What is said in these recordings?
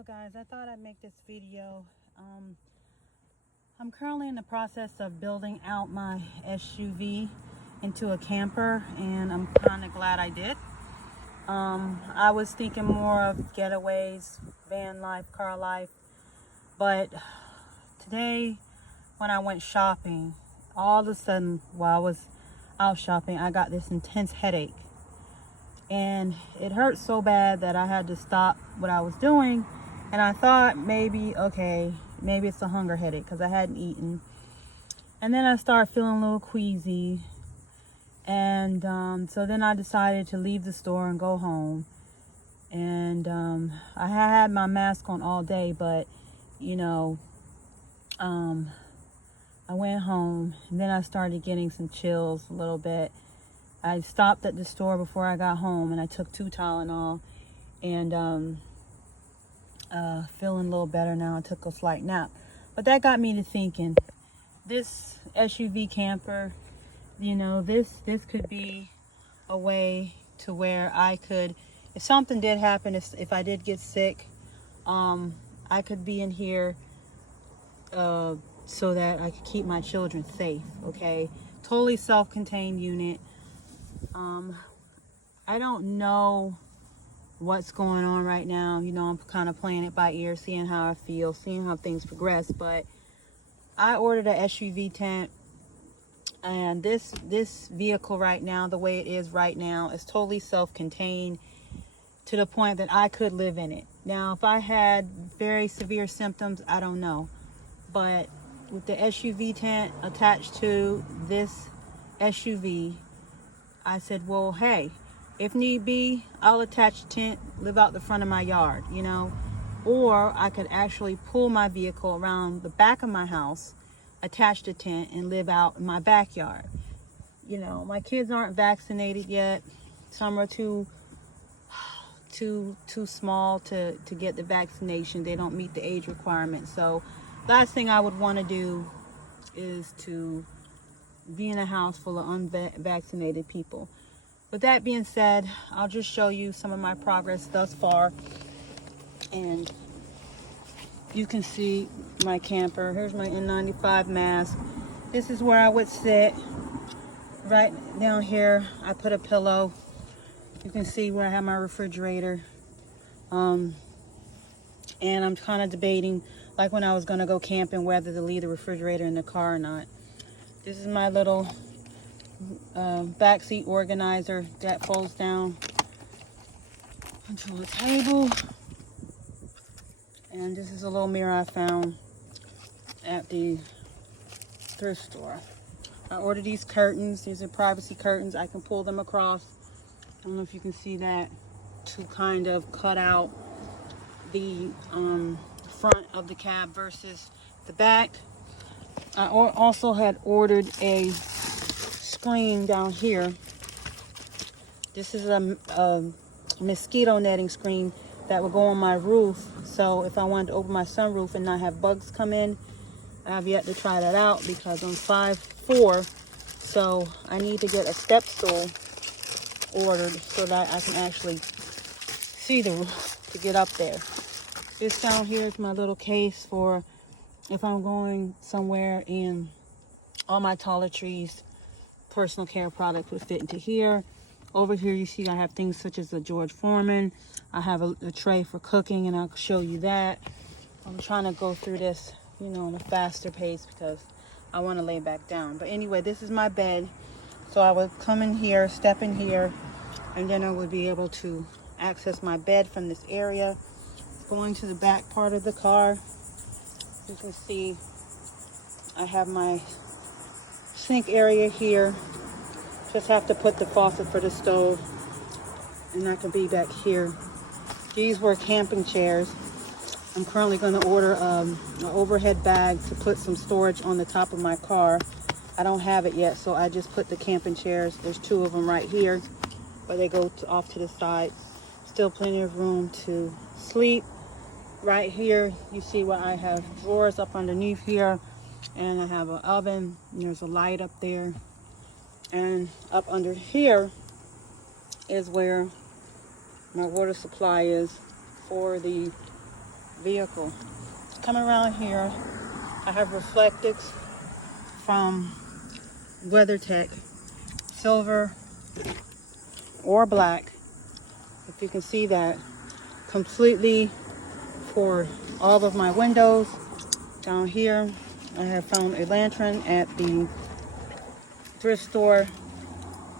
Hello guys, I thought I'd make this video. I'm currently in the process of building out my SUV into a camper, and I'm kind of glad I did. I was thinking more of getaways, van life, car life, but today when I went shopping, all of a sudden while I was out shopping, I got this intense headache. And it hurt so bad that I had to stop what I was doing. And I thought maybe it's a hunger headache because I hadn't eaten. And then I started feeling a little queasy. And so then I decided to leave the store and go home. And I had my mask on all day, but I went home. And then I started getting some chills a little bit. I stopped at the store before I got home and I took 2 Tylenol and feeling a little better now. I took a slight nap. But that got me to thinking, this SUV camper, this could be a way to where I could, if something did happen, if I did get sick, I could be in here so that I could keep my children safe, okay? Totally self-contained unit. I don't know what's going on right now. I'm kind of playing it by ear, seeing how I feel, seeing how things progress. But I ordered a SUV tent, and this vehicle right now, the way it is right now, is totally self-contained to the point that I could live in it. Now, if I had very severe symptoms, I don't know. But with the SUV tent attached to this SUV, I said, well, hey, if need be, I'll attach a tent, live out the front of my yard, or I could actually pull my vehicle around the back of my house, attach the tent, and live out in my backyard. My kids aren't vaccinated yet. Some are too small to get the vaccination. They don't meet the age requirement. So last thing I would want to do is to be in a house full of unvaccinated people. With that being said, I'll just show you some of my progress thus far. And you can see my camper. Here's my N95 mask. This is where I would sit. Right down here, I put a pillow. You can see where I have my refrigerator. And I'm kind of debating, like when I was going to go camping, whether to leave the refrigerator in the car or not. This is my little backseat organizer that folds down onto a table. And this is a little mirror I found at the thrift store. I ordered these curtains. These are privacy curtains. I can pull them across. I don't know if you can see that, to kind of cut out the front of the cab versus the back. I also had ordered a screen down here. This is a mosquito netting screen that will go on my roof. So if I wanted to open my sunroof and not have bugs come in, I have yet to try that out because I'm 5'4", so I need to get a step stool ordered so that I can actually see the roof to get up there. This down here is my little case for if I'm going somewhere and all my toiletries, personal care products would fit into here. Over here you see I have things such as the George Foreman. I have a tray for cooking, and I'll show you that. I'm trying to go through this, on a faster pace because I want to lay back down. But anyway, this is my bed. So I would come in here, step in here, and then I would be able to access my bed from this area. Going to the back part of the car, you can see I have my sink area here. Just have to put the faucet for the stove, and that can be back here. These were camping chairs. I'm currently going to order an overhead bag to put some storage on the top of my car. I don't have it yet, so I just put the camping chairs. There's 2 of them right here, but they go off to the side. Still plenty of room to sleep. Right here, you see where I have drawers up underneath here, and I have an oven, and there's a light up there. And up under here is where my water supply is for the vehicle. Coming around here, I have Reflectix from WeatherTech, silver or black. If you can see that, completely for all of my windows. Down here, I have found a lantern at the thrift store,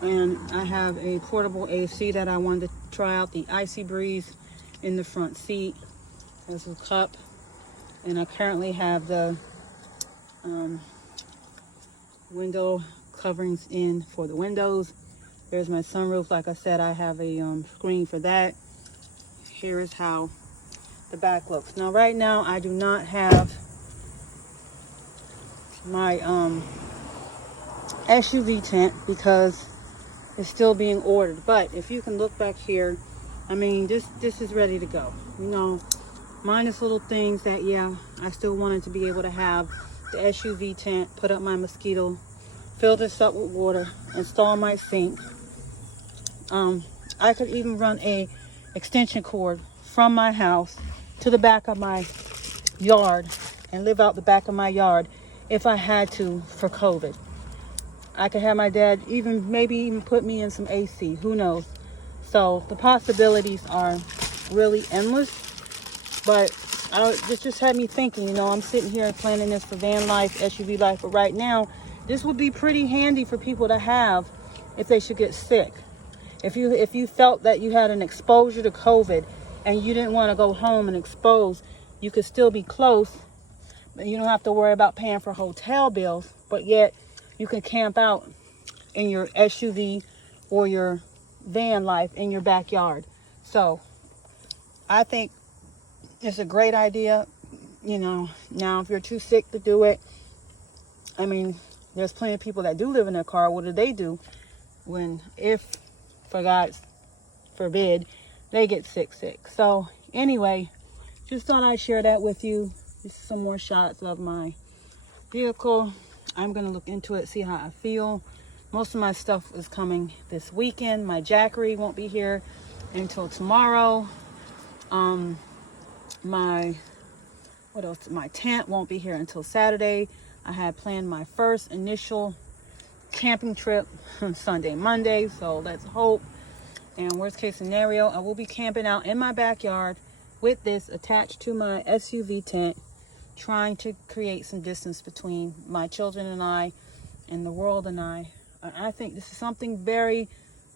and I have a portable AC that I wanted to try out, the Icy Breeze, in the front seat. There's a cup, and I currently have the window coverings in for the windows. There's my sunroof. Like I said, I have a screen for that. Here is how the back looks. Now right now I do not have my SUV tent because it's still being ordered. But if you can look back here, I mean, this is ready to go. You know, minus little things that, yeah, I still wanted to be able to have the SUV tent, put up my mosquito, fill this up with water, install my sink. I could even run a extension cord from my house to the back of my yard and live out the back of my yard if I had to for COVID. I could have my dad maybe even put me in some AC, who knows. So the possibilities are really endless, but this just had me thinking, you know, I'm sitting here planning this for van life, SUV life, but right now this would be pretty handy for people to have if they should get sick. If you felt that you had an exposure to COVID and you didn't want to go home and expose, you could still be close, but you don't have to worry about paying for hotel bills, but yet you can camp out in your SUV or your van life in your backyard. So I think it's a great idea. You know, now if you're too sick to do it, I mean, there's plenty of people that do live in their car. What do if, for God forbid, they get sick? So anyway, just thought I'd share that with you. Just some more shots of my vehicle. I'm gonna look into it, see how I feel. Most of my stuff is coming this weekend. My Jackery won't be here until tomorrow. My tent won't be here until Saturday. I had planned my first initial camping trip Sunday, Monday, so let's hope. And worst case scenario, I will be camping out in my backyard with this attached to my SUV tent, trying to create some distance between my children and I and the world and I think this is something very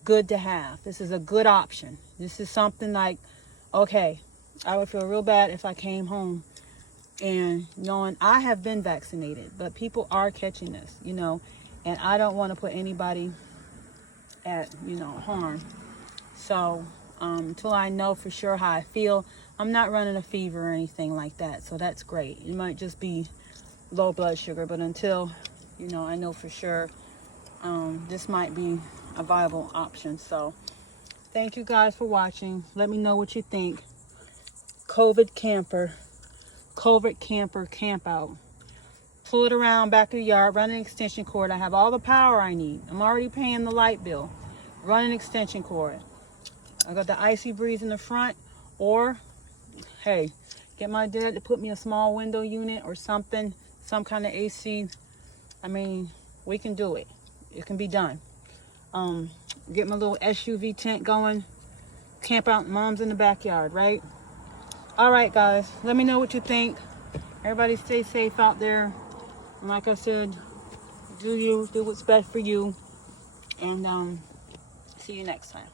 good to have. This is a good option. This is something like, okay, I would feel real bad if I came home and knowing I have been vaccinated, but people are catching this, you know, and I don't want to put anybody at, you know, harm. So until I know for sure how I feel, I'm not running a fever or anything like that. So that's great. It might just be low blood sugar, but until, you know, I know for sure, this might be a viable option. So thank you guys for watching. Let me know what you think. COVID camper camp out. Pull it around back of the yard, run an extension cord. I have all the power I need. I'm already paying the light bill. Run an extension cord. I got the Icy Breeze in the front, or hey, get my dad to put me a small window unit or something, some kind of AC. I mean, we can do it. It can be done. Get my little SUV tent going. Camp out, mom's in the backyard, right? All right, guys, let me know what you think. Everybody stay safe out there. And like I said, do what's best for you. And see you next time.